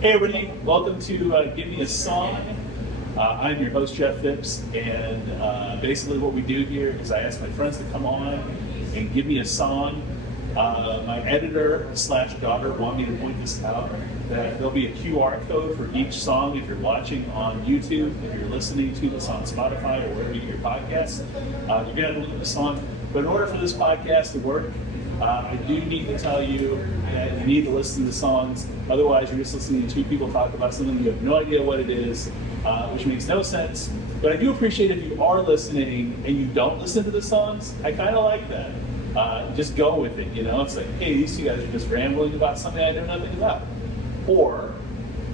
Hey everybody, welcome to Gimme a Song. I'm your host Jeff Phipps, and basically what we do here is I ask my friends to come on and give me a song. My editor slash daughter want me to point this out, that there'll be a QR code for each song if you're watching on YouTube, if you're listening to this on Spotify or wherever you get your podcasts. You're going to have to look at the song. But in order for this podcast to work, I do need to tell you that you need to listen to the songs. Otherwise, you're just listening to two people talk about something you have no idea what it is, which makes no sense. But I do appreciate if you are listening and you don't listen to the songs. I kind of like that. Just go with it, you know? It's like, hey, these two guys are just rambling about something I know nothing about. Or,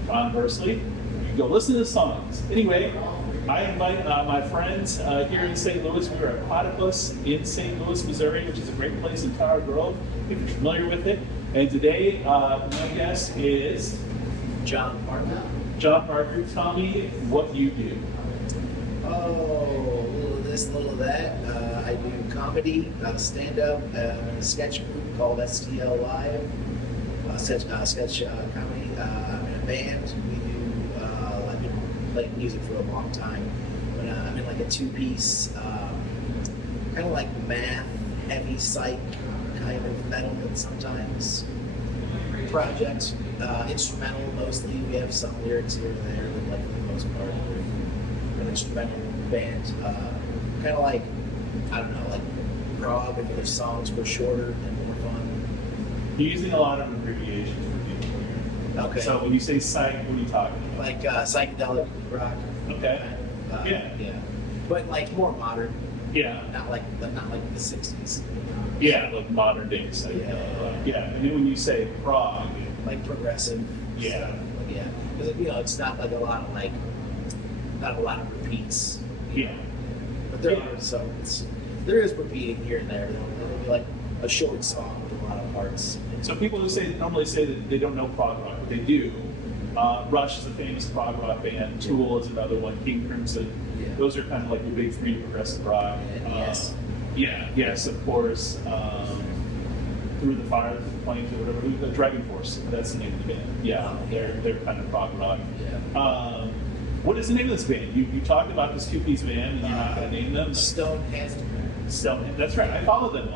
conversely, you go listen to the songs. Anyway, I invite my friends here in St. Louis. We are at Platypus in St. Louis, Missouri, which is a great place in Tower Grove, if you're familiar with it. And today, my guest is John Parker. John Parker. Tell me what you do. Oh, a little of this, a little of that. I do comedy, stand-up, a sketch group called STL Live, sketch comedy. I'm in a band. I've been playing music for a long time. But I'm in like a two-piece, kind of like math, heavy psych, kind of metal, but sometimes project. Instrumental mostly. We have some lyrics here and there, but like for the most part, we're an instrumental band. Kind of like, I don't know, like prog, if their songs were shorter and more fun. You're using a lot of abbreviations for people here. Okay. So when you say psych, what are you talking about? Like psychedelic rock. Okay. Yeah. But like more modern. Yeah. Not like the 60s. Yeah, like modern day psych. Yeah. And then when you say prog, Like progressive. Yeah. Stuff. Yeah. Because it's not like not a lot of repeats. yeah. But there are some. There is repeating here and there. There'll be like a short song with a lot of parts. So people who normally say that they don't know prog rock, but they do. Rush is a famous prog rock band. Tool is another one. King Crimson. Yeah. Those are kind of like your big three progressive rock. And yes. Yes, of course. Through the Fire, Through the Flames, or whatever. The Dragon Force. That's the name of the band. Yeah, they're kind of prog rock. Yeah. What is the name of this band? You talked about this two-piece band, and you're not going to name them. Stone. That's right. I follow them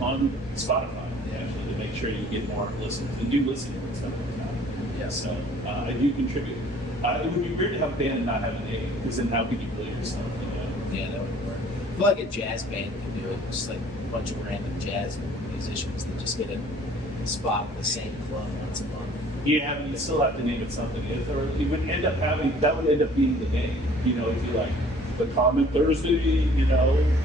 on Spotify actually to make sure you get more listens and do listen and stuff like that. Yeah. So I do contribute. It would be weird to have a band and not have a name, because then how could you build yourself? Yeah, that would work. I feel like a jazz band can do it. Just like a bunch of random jazz musicians that just get a spot at the same club once a month. Yeah, I mean, you still have to name it something. Or you would end up being the name. You know, it'd be like the Common Thursday,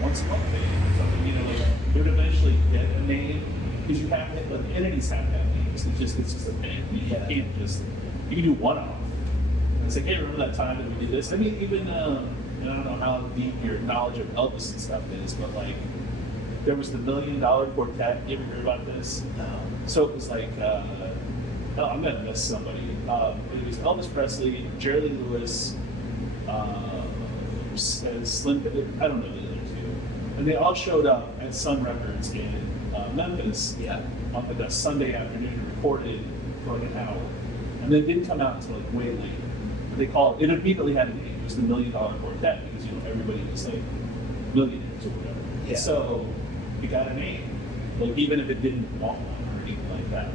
once a month band or something. Like you would eventually get a name, because you have to, like, entities have to have names. It's just a thing. You can't just, you can do one-off. It's like, hey, remember that time that we did this? I mean, even, I don't know how deep your knowledge of Elvis and stuff is, but like, there was the $1 Million Quartet. You ever heard about this? So it was like, I'm going to miss somebody. It was Elvis Presley, Jerry Lee Lewis, Slim, I don't know the other two. And they all showed up at Sun Records in Memphis on like a Sunday afternoon and recorded for like an hour. And then it didn't come out until like way late. But they called it immediately had a name. It was the $1 Million Quartet, because everybody was like millionaires or whatever. Yeah. So it got a name, like even if it didn't want one or anything like that.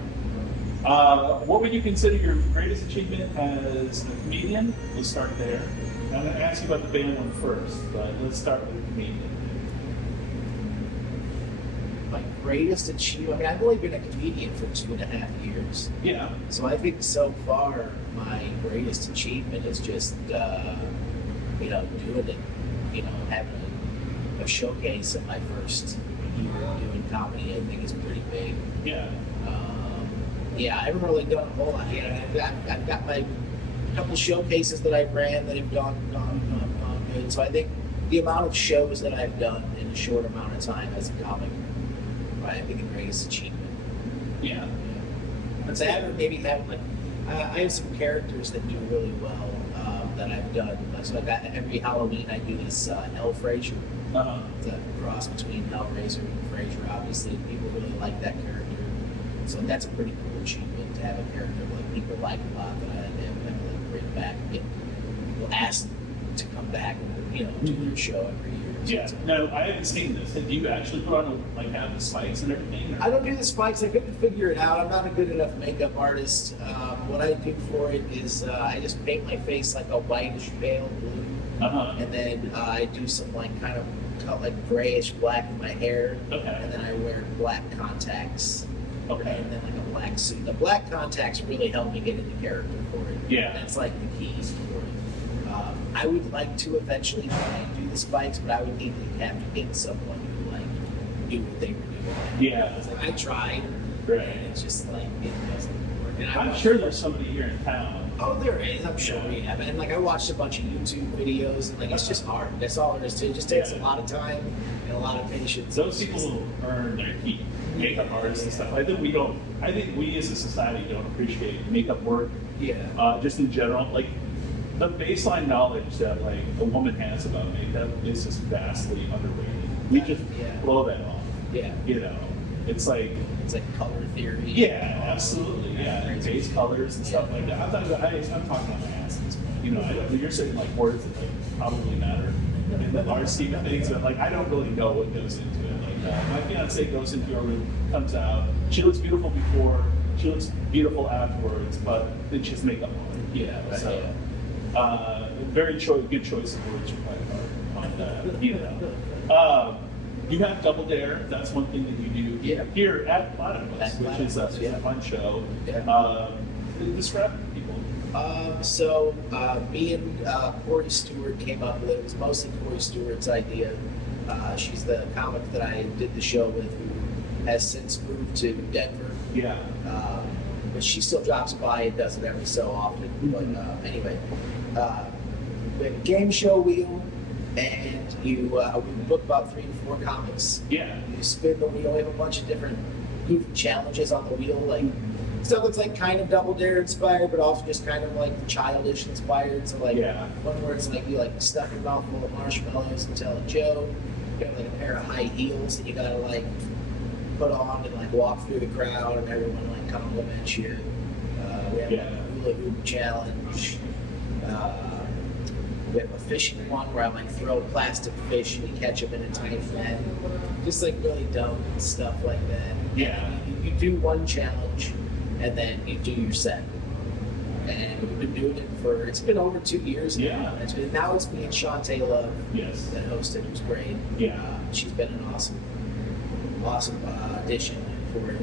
What would you consider your greatest achievement as a comedian? Let's start there. I'm going to ask you about the band one first, but let's start with the comedian. My greatest achievement, I mean, I've only been a comedian for 2.5 years. Yeah. So I think so far, my greatest achievement is just, doing it, having a showcase at my first year doing comedy, I think is pretty big. Yeah. I haven't really done a whole lot. I've got my couple showcases that I've ran that have gone good. So I think the amount of shows that I've done in a short amount of time as a comic, I think the greatest achievement. Yeah. But that, or maybe having I have some characters that do really well that I've done. So like every Halloween I do this Elle Frazier. It's a cross between Hellraiser and Frazier. Obviously, people really like that character. So that's a pretty cool achievement to have a character like people like a lot that I have like bring back and get people asked to come back and do their show every year. So Yeah. No, I haven't seen this. Did you actually put on have the spikes and everything? Or? I don't do the spikes. I couldn't figure it out. I'm not a good enough makeup artist. What I do for it is I just paint my face like a whitish pale blue, and then I do some kind of grayish black in my hair, and then I wear black contacts, and then a black suit. The black contacts really help me get into character for it. Yeah, that's the keys for it. I would like to eventually try and do the spikes, but I would need to have to get someone who knew what they were doing. Yeah, I tried, and it's just it doesn't work. And I'm sure there's somebody here in town. Oh, there is. I'm sure we have. And I watched a bunch of YouTube videos, and it's just hard. That's all there is to it. It just takes a lot of time and a lot of patience. Those people earn their keep. Makeup artists and stuff. I think we don't. I think we as a society don't appreciate makeup work. Yeah. Just in general, the baseline knowledge that a woman has about makeup is just vastly underrated. We just blow that off. Yeah. It's like color theory. Yeah, absolutely. Yeah, and base colors and stuff like that. I'm talking about my ass at this point. You're saying words that probably matter in the large scheme of things, but I don't really know what goes into it. My fiance goes into a room, comes out. She looks beautiful before. She looks beautiful afterwards, but then she has makeup on. Yeah. Right, so, very good choice of words from my part on that. You have Double Dare. That's one thing that you do here at Platypus, which is a fun show. Yeah. Describe it to people. So me and Corey Stewart came up with it. It was mostly Corey Stewart's idea. She's the comic that I did the show with, who has since moved to Denver. Yeah. But she still drops by and does it every so often. But anyway, we have a game show wheel, and we book about 3 to 4 comics. Yeah. You spin the wheel. We have a bunch of different goofy challenges on the wheel, stuff that's kind of Double Dare inspired, but also just kind of childish inspired. So one where it's you stuff your mouth full of marshmallows and tell a joke. You have a pair of high heels that you gotta put on and walk through the crowd, and everyone compliments you. We have a hula hoop challenge. We have a fishing one where I throw plastic fish and you catch them in a tiny net. Just really dumb stuff like that. Yeah. You do one challenge and then you do your set. And we've been doing it it's been over 2 years now. Yeah. Now it's me and Shantae Love that hosted. It was great. Yeah. She's been an awesome addition for it.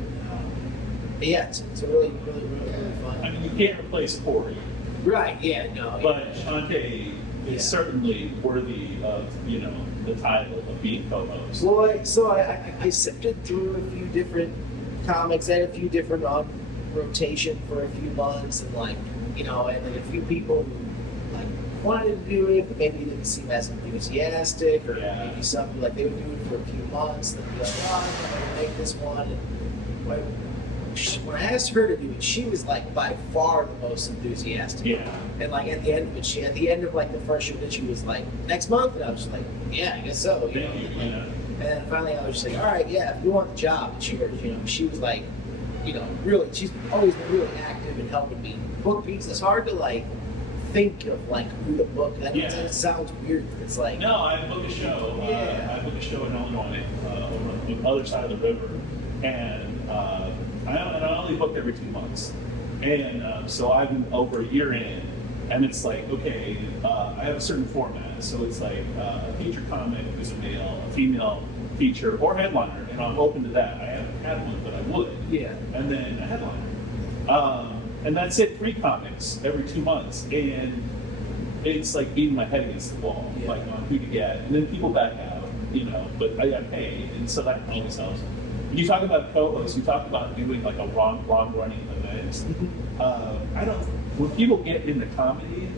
It's a really, really, really, really fun. I mean, you can't replace Corey. Right, yeah, no. But Shantae is certainly worthy of, the title of being co-host. Well, so I sifted through a few different comics. I had a few different on rotation for a few months, and and then a few people who wanted to do it, but maybe didn't seem as enthusiastic, or maybe something they would do it for a few months, then be I'm going to make this one. And when I asked her to do it, she was by far the most enthusiastic. Yeah. And at the end of it, at the end of the first show, she was next month, and I was just I guess so. And then finally, I was just all right, if you want the job. And she was really, she's always been really active in helping me book pieces. It's hard to think of who to book. It sounds weird. It's no, I book a show. I book a show in Illinois, on the other side of the river, and I only book every 2 months, and so I've been over a year in, and it's I have a certain format, so it's a feature comic who's a male, a female feature, or headliner, and I'm open to that. I haven't had one, but I would. Yeah. And then a headliner, and that's it. 3 comics every 2 months, and it's beating my head against the wall, on who to get, and then people back out, but I got paid, and so that always helps. You talk about co-hosts, you talk about doing a long-running event. When people get into comedy,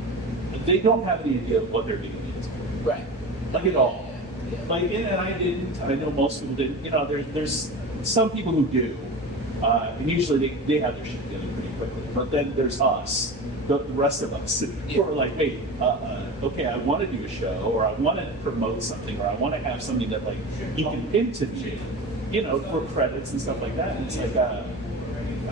they don't have any idea of what they're getting into. Right. At all. Yeah. And I didn't, I know most people didn't, there's some people who do, and usually they have their shit together pretty quickly, but then there's us, the rest of us, who are hey, okay, I want to do a show, or I want to promote something, or I want to have something that you can pin to me, for credits and stuff like that. And it's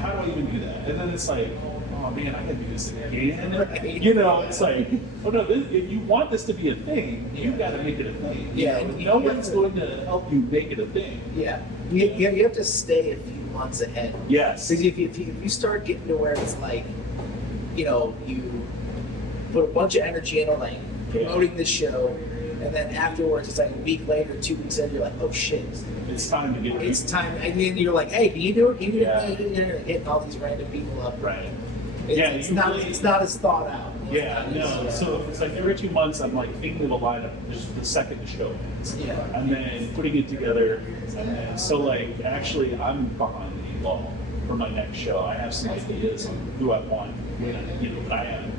how do I even do that? And then it's like, oh man, I gotta do this again. Right. You know, it's like, oh no, if you want this to be a thing, you gotta make it a thing. Yeah, You know, and no you have one's to- going to help you make it a thing. Yeah, you have to stay a few months ahead. Yes. Because if you start getting to where it's like, you know, you put a bunch of energy into like promoting this show, and then afterwards it's like a week later, 2 weeks in, you're like, oh shit, It's time to get it's time. And then you're like, hey, can you do it? Can you do Yeah. it? You're hitting all these random people up. right. It's, Yeah, it's you not really- it's not as thought out. Yeah, no. Yeah. So it's like every 2 months, I'm like thinking of a lineup just the second the show ends, Yeah. and then putting it together. And then, so like actually, I'm behind the eight ball for my next show. I have some ideas on who I want when when I haven't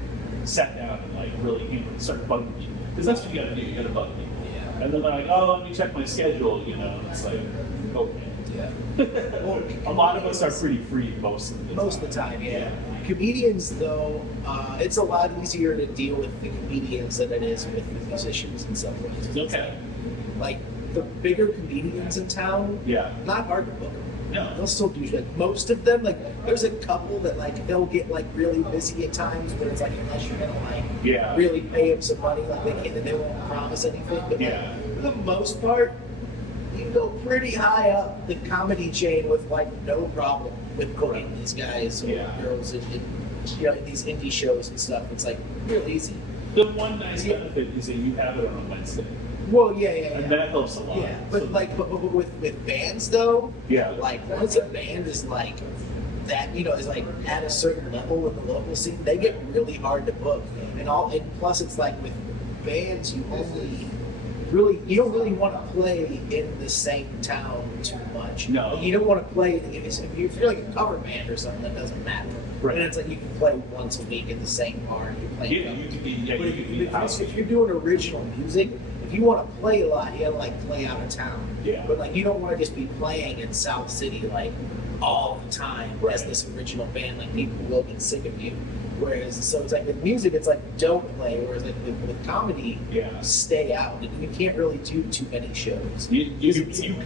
sat down and like really start bugging people, because that's what you got to do. You got to bug people. Yeah. And then they're like, oh, let me check my schedule. It's like, okay. Yeah. Well, A lot of us are pretty free most of the time. Most of the time, yeah. Comedians, though, it's a lot easier to deal with the comedians than it is with the musicians in some ways. It's Okay. Like the bigger comedians in town, Yeah. not hard to book them. No. They'll still do like most of them. Like there's a couple that like they'll get like really busy at times, where it's like unless you're gonna like Yeah. really pay them some money, like they won't promise anything. But Yeah. like, for the most part, you can go pretty high up the comedy chain with like no problem with booking these guys or Yeah. girls in these indie shows and stuff. It's like real easy. The one nice benefit is that you have it on a Wednesday, Well, yeah. and that helps a lot. Yeah, but So- like, but with bands though, Yeah. like once a band is like that, is like at a certain level in the local scene, they get really hard to book, and plus it's like with bands, you don't really want to play in the same town too much. No. Like, you don't want to play if you're like a cover band or something, that doesn't matter. Right. And it's like you can play once a week at the same bar. You play. Yeah, you could be. Yeah, But you could be house. if you're doing original music, if you want to play a lot, you gotta like play out of town. Yeah. But like you don't want to just be playing in South City like all the time as Right. this original band. Like people will get sick of you. Whereas so it's like with music, it's like don't play. Whereas like with comedy, Yeah. stay out. You can't really do too many shows. You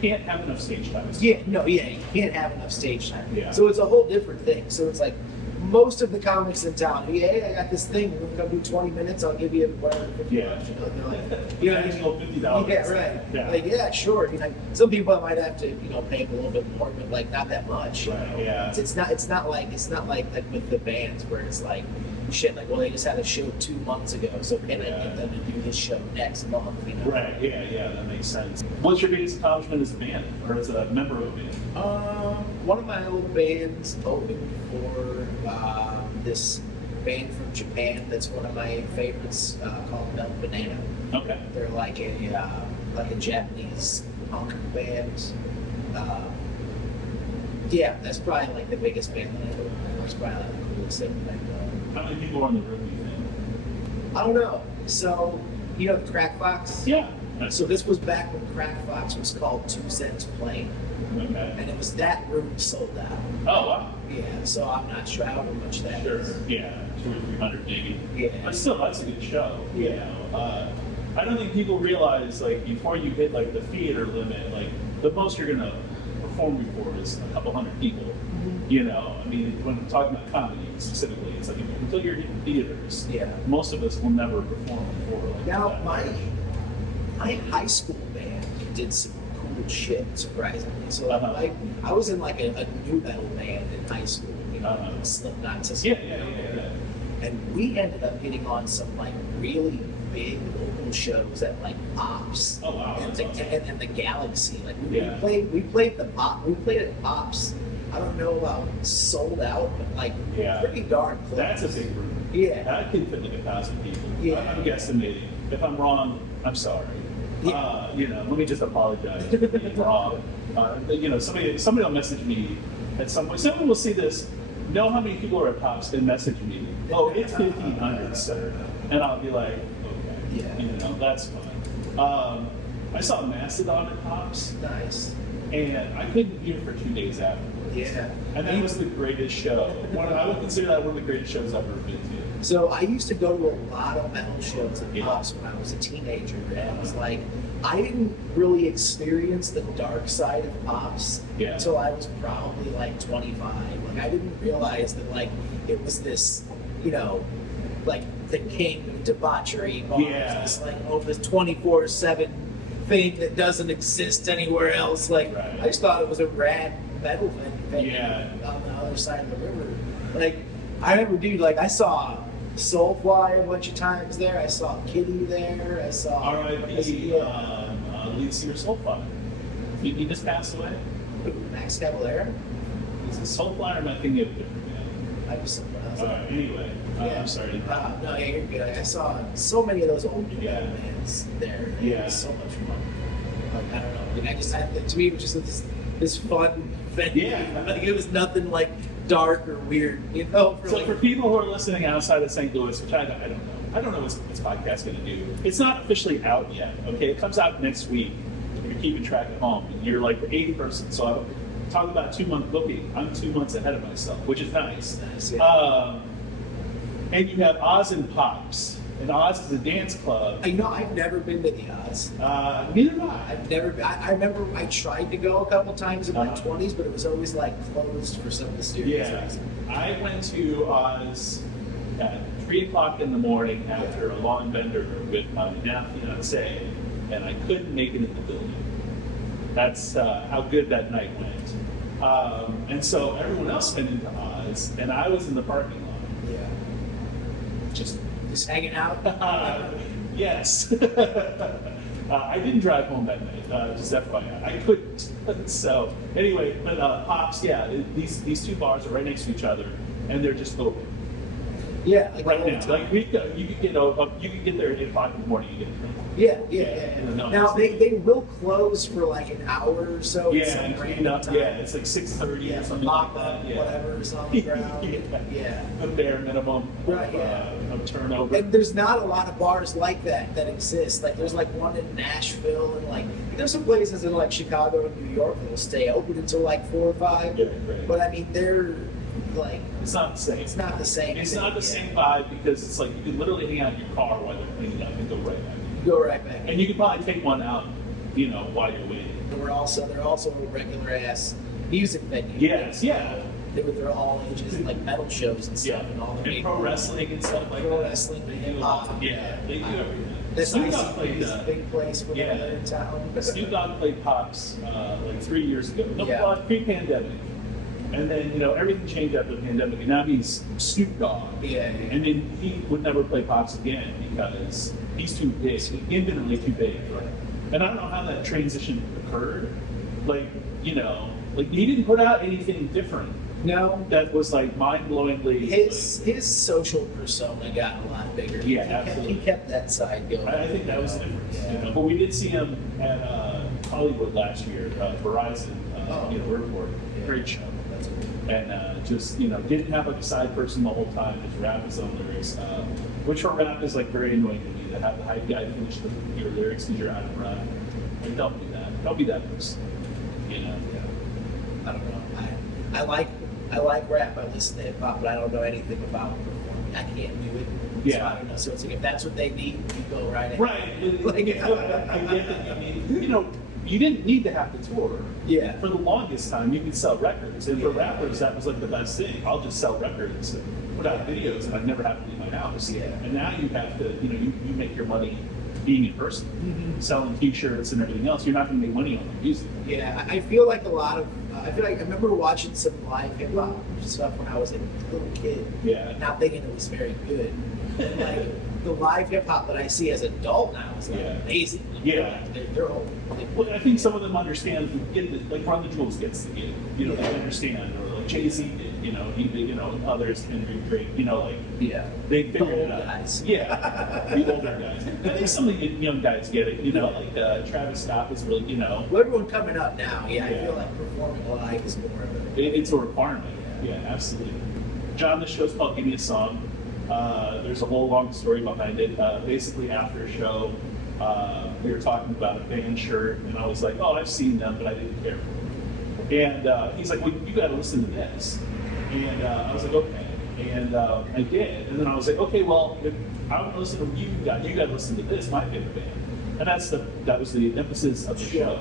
can't have enough stage time. Yeah, you can't have enough stage time. Yeah. So it's a whole different thing. So it's like most of the comics in town, hey, I got this thing. We're gonna do 20 minutes. I'll give you whatever. $50. Yeah. They're like, Additional $50. Yeah, right. Yeah. Like, yeah, sure. Some people might have to, pay a little bit more, but like not that much. Right, yeah. It's not like with the bands where it's like shit. Like, well, they just had a show 2 months ago, so can I get them to do this show next month? Right. Yeah. That makes sense. What's your biggest accomplishment as a band or as a member of a band? One of my old bands opened for this band from Japan that's one of my favorites called Milk Banana. Okay. They're like a Japanese punk band. Yeah, that's probably like the biggest band that I opened for. It's probably like the coolest thing that I've done. How many people are in the room? You think? I don't know. So, the Crack Fox? Yeah. So this was back when Crack Fox was called 2 Cents Plain. Okay. And it was that room sold out. Oh wow. Yeah, so I'm not sure how much that is. Sure. Yeah. 200 or 300 maybe. Yeah. But still, that's a good show. Yeah. I don't think people realize like before you hit like the theater limit, like the most you're gonna perform before is a couple hundred people. I mean, when I'm talking about comedy specifically, it's like until you're hitting theaters, Yeah. most of us will never perform before. Like Now, that. my high school band did some cool shit, surprisingly. So Uh-huh. I was in like a new metal band in high school, Uh-huh. Slipknot, Yeah. and we ended up getting on some like really big local shows at like Pops Oh, wow, and, that's the, awesome. and the Galaxy. Like Yeah. we played at Pops. I don't know about sold out, but like Yeah. pretty darn close. That's a big room. Yeah. That can fit like 1,000 people. Yeah. I'm guesstimating. If I'm wrong, I'm sorry. Yeah. Let me just apologize for being wrong. Somebody will message me at some point. Someone will see this, know how many people are at Pops, and message me. Oh, it's 1,500, sir. And I'll be like, okay. Yeah. That's fine. I saw Mastodon at Pops, Nice. and I couldn't hear for 2 days afterwards. Yeah. And that was the greatest show. I would consider that one of the greatest shows I've ever been to. So I used to go to a lot of metal shows at Yeah. Pops when I was a teenager, and it was like I didn't really experience the dark side of Pops Yeah. until I was probably like 25. Like I didn't realize that like it was this, you know, like the king of debauchery bars, Yeah. this like this 24/7 thing that doesn't exist anywhere else. Like Right. I just thought it was a rad metal venue Yeah. on the other side of the river. Like I remember, dude, like I saw Soulfly a bunch of times there. I saw Kitty there. I saw R.I.P. Lead singer Soulfly. He just passed away. Max Cavalera. Is it Soulfly or am I thinking of a different band? I just Anyway, I'm sorry. no, yeah, you're good. I saw so many of those old new Yeah. metal bands there. It Yeah. was so much fun. Like I don't know. Like, I just had to me it was just this fun venue. Yeah. Like it was nothing like dark or weird, you know. So for people who are listening outside of St. Louis, which I don't know. I don't know what this podcast going to do. It's not officially out yet, okay? It comes out next week. If you're keeping track at home. You're like the 80th person. So I'm talking about 2-month booking. I'm 2 months ahead of myself, which is nice. Nice, yeah. And you have Oz and Pops. And Oz is a dance club. You know, I've never been to the Oz. Neither have I. I've never. I remember I tried to go a couple times in my Uh-huh. 20s, but it was always like closed for some mysterious Yeah. reason. I went to Oz at 3 o'clock in the morning after a long bender with my now fiance, and I couldn't make it in the building. That's how good that night went. And so everyone else went into Oz, and I was in the parking lot. Yeah. Just Hanging out. yes. I didn't drive home that night, just FYI. I couldn't. So anyway, but Pops, yeah, these two bars are right next to each other, and they're just open Yeah, like right all the now. time. Like you could get there at 8 o'clock in the morning. You get a drink. Yeah. No, Now it's- they will close for like an hour or so. at Yeah, some and clean random up. time. Yeah, it's like 6:30 Yeah, or some something like mop up, that. Yeah. whatever's on the ground. Yeah. The bare minimum Right, yeah. of turnover. And there's not a lot of bars like that exist. Like there's like one in Nashville and like there's some places in like Chicago and New York that will stay open until like 4 or 5. Yeah, right. But I mean they're like It's not the same. it's not the same. It's thing, not the yeah. same vibe because it's like you can literally hang out in your car while they're cleaning up and go right back. You go right back. And you can probably take one out, while you're waiting. And they're also a regular ass music venue. Yes, yeah. They were their all ages like metal shows and stuff Yeah. and all the And big pro wrestling and stuff like pro that. wrestling, They hip do hop. Yeah, they do everything. That's Snoop nice. Dogg played, It's a big place when yeah. they're in town. Snoop Dogg played Pops like 3 years ago. No, Yeah. well, pre-pandemic. And then, everything changed after the pandemic, and now he's Snoop Dogg. Yeah. And then he would never play Pops again because he's too big, infinitely too big. And I don't know how that transition occurred. Like he didn't put out anything different No. that was like mind-blowingly. His social persona got a lot bigger. Yeah, He absolutely. kept that side going. I think that was the difference. Yeah. But we did see him at Hollywood last year, Verizon, Airport. Yeah. Great show. That's cool. And just didn't have like a side person the whole time, just rap his own lyrics, which for rap is like very annoying to me to have the hype guy finish your lyrics because you're out of rap. Like, don't do that. Don't be that person. Yeah. I don't know. I like rap. I listen to hip hop, but I don't know anything about performing. I can't do it. Yeah. So I don't know. So it's like if that's what they need, you go right ahead. Right. Like, I get that you need, you didn't need to have to tour. Yeah. For the longest time, you could sell records, and for rappers, that was like the best thing. I'll just sell records and put out videos, and I'd never have to leave my house. Yeah. And now you have to, you make your money being in person, selling T-shirts and everything else. You're not going to make money on your music. Yeah, I feel like a lot of. I feel like I remember watching some live hip hop stuff when I was a little kid. Yeah. Not thinking it was very good. And like the live hip hop that I see as an adult now is like Yeah. amazing. Yeah. They're all. Well, I think some of them understand. Like Run the Jewels gets the gig. They understand. Or like Jay-Z did. Others, Henry Drake. Yeah. They The figured old it out. guys. Yeah, the older guys. I think some of the young guys get it. Like Travis Scott was really. Well, everyone coming up now, I Yeah. feel like performing live is more of a. It's a requirement. Yeah, absolutely. John, this show's called Give Me a Song. There's a whole long story behind it. Basically, after a show, we were talking about a band shirt, and I was like, "Oh, I've seen them, but I didn't care." And he's like, "Well, you got to listen to this." And I was like, "Okay." And I did. And then I was like, okay, well, if I want to listen to you got to listen to this, my favorite band. And that was the emphasis of the show.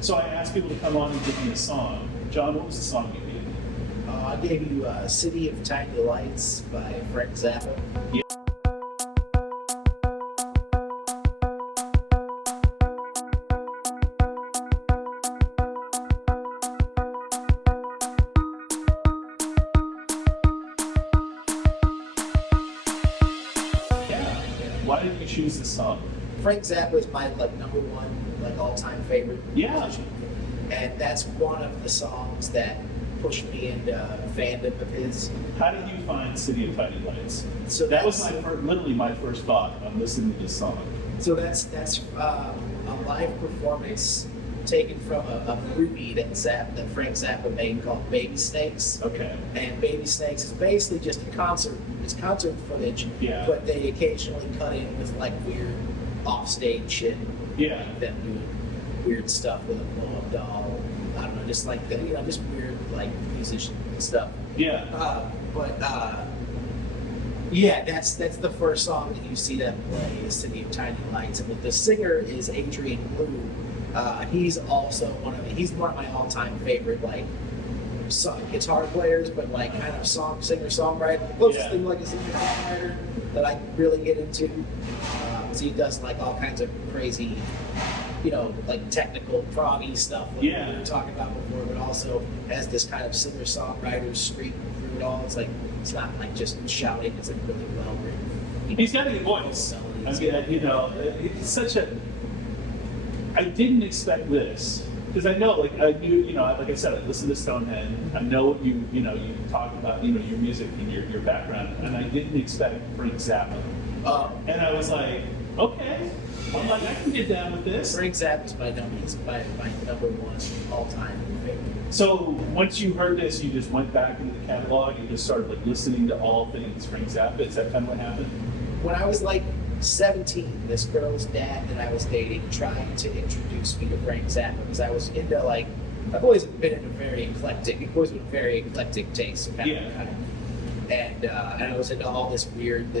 So I asked people to come on and give me a song. John, what was the song you gave me? I gave you City of Tiny Lights by Frank Zappa. Yeah. Why did you choose this song? Frank Zappa is my number one all-time favorite musician, and that's one of the songs that pushed me into fandom of his. How did you find City of Tiny Lights? So that was literally my first thought on listening to this song. So that's a live performance taken from a movie that Frank Zappa made called Baby Snakes. Okay. And Baby Snakes is basically just a concert. It's concert footage, but they occasionally cut in with weird offstage shit. Yeah. Them doing weird stuff with a blow-up doll. I don't know, just just weird musician stuff. Yeah. That's the first song that you see them play, is City of Tiny Lights. And the singer is Adrian Blue. He's also one of my all-time favorite guitar players, but kind of singer-songwriter. The closest thing a singer-songwriter that I really get into. So he does all kinds of crazy, technical proggy stuff like we were talking about before, but also has this kind of singer-songwriter streak through it all. It's not just shouting, it's really well written. He's got a good voice. I mean, it's such a. I didn't expect this because I know, I knew, like I said, I listened to Stonehead. I know what you talk about, your music and your background, and I didn't expect Frank Zappa. And I was like, okay, I can get down with this. Frank Zappa is my number one all-time favorite. So once you heard this, you just went back into the catalog and just started listening to all things Frank Zappa. Is that kind of what happened? When I was 17, this girl's dad that I was dating tried to introduce me to Frank Zappa because I was into I've always been into very eclectic taste. And I was into all this weird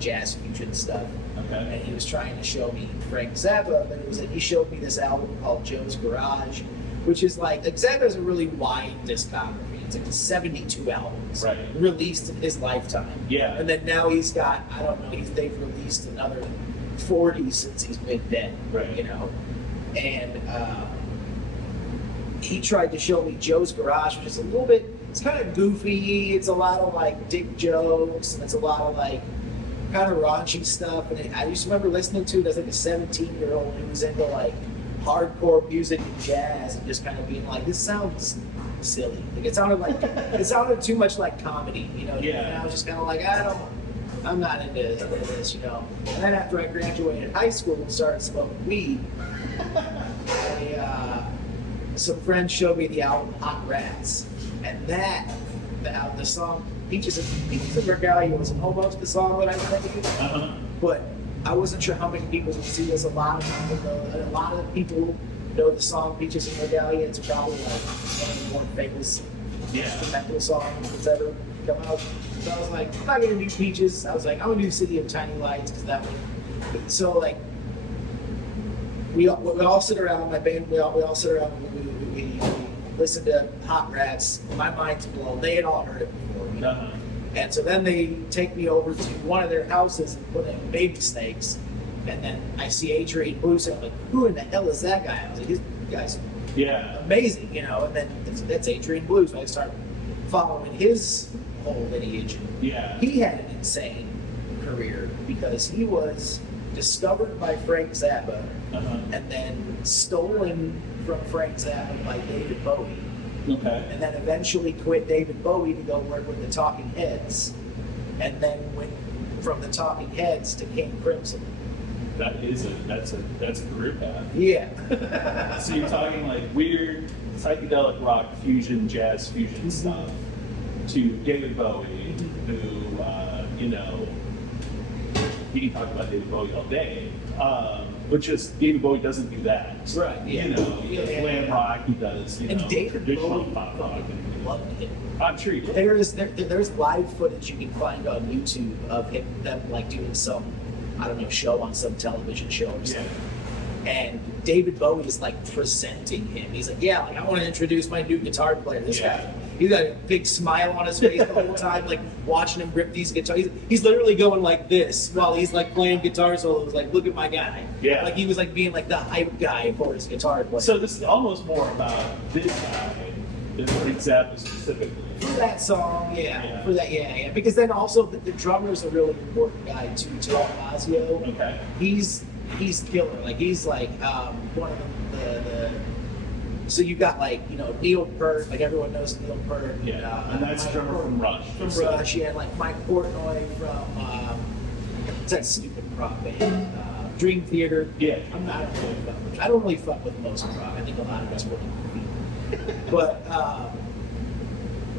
jazz fusion stuff. Okay. And he was trying to show me Frank Zappa, but he showed me this album called Joe's Garage, which is Zappa has a really wide discography. It's 72 albums released in his lifetime. Yeah. And then now he's got, I don't know, they've released another 40 since he's been dead. Right. And he tried to show me Joe's Garage, which is a little bit, it's kind of goofy. It's a lot of dick jokes, and it's a lot of kind of raunchy stuff. And I used to remember listening to it as a 17-year-old who was into hardcore music and jazz, and just kind of being this sounds silly. It sounded too much like comedy, And I was just kind of I'm not into this, And then after I graduated high school and started smoking weed, some friends showed me the album Hot Rats. And the song Peaches and Regalia was almost the song that I played. But I wasn't sure how many people would see this. A lot of people know the song Peaches and Regalia. It's probably one of the more famous instrumental songs that's ever come out. So I was I'm not gonna do Peaches. I was I'm gonna do City of Tiny Lights because that one. So we all sit around, my band. We all sit around. We listen to Hot Rats. My mind's blown. They had all heard it before. And so then they take me over to one of their houses and put in Baby Snakes. And then I see Adrian Blue, and I'm who in the hell is that guy? I was this guy's amazing, And then that's Adrian Blue. So I start following his whole lineage. Yeah. He had an insane career because he was discovered by Frank Zappa and then stolen from Frank Zappa by David Bowie. Okay. And then eventually quit David Bowie to go work with the Talking Heads. And then went from the Talking Heads to King Crimson. That's a career path. Yeah. So you're talking weird psychedelic rock fusion, jazz fusion stuff to David Bowie, who you can talk about David Bowie all day. But just David Bowie doesn't do that. Right. Yeah. He does glam rock. He does and David traditional Bowie pop rock. loved it. I'm sure you did. There's live footage you can find on YouTube of them like doing some, I don't know, show on some television show or something. Yeah. And David Bowie is like presenting him. He's like, yeah, like I want to introduce my new guitar player. This guy, he's got a big smile on his face the whole time, like watching him rip these guitars. He's literally going like this while he's like playing guitar solos. Like, look at my guy. Yeah. Like he was like being like the hype guy for his guitar player. So this is almost more about this guy than Frank Zappa specifically. For that song, yeah. For that, yeah. Because then also the drummer's a really important guy too. Joe Fazio. Okay. He's killer. Like he's like one of the. So you got like Neil Peart. Like everyone knows Neil Peart. Yeah. And that's a drummer from Rush. From Rush, yeah. Like Mike Portnoy from what's that stupid rock band? Dream Theater. Yeah. I don't really fuck with most rock. I think a lot of us would.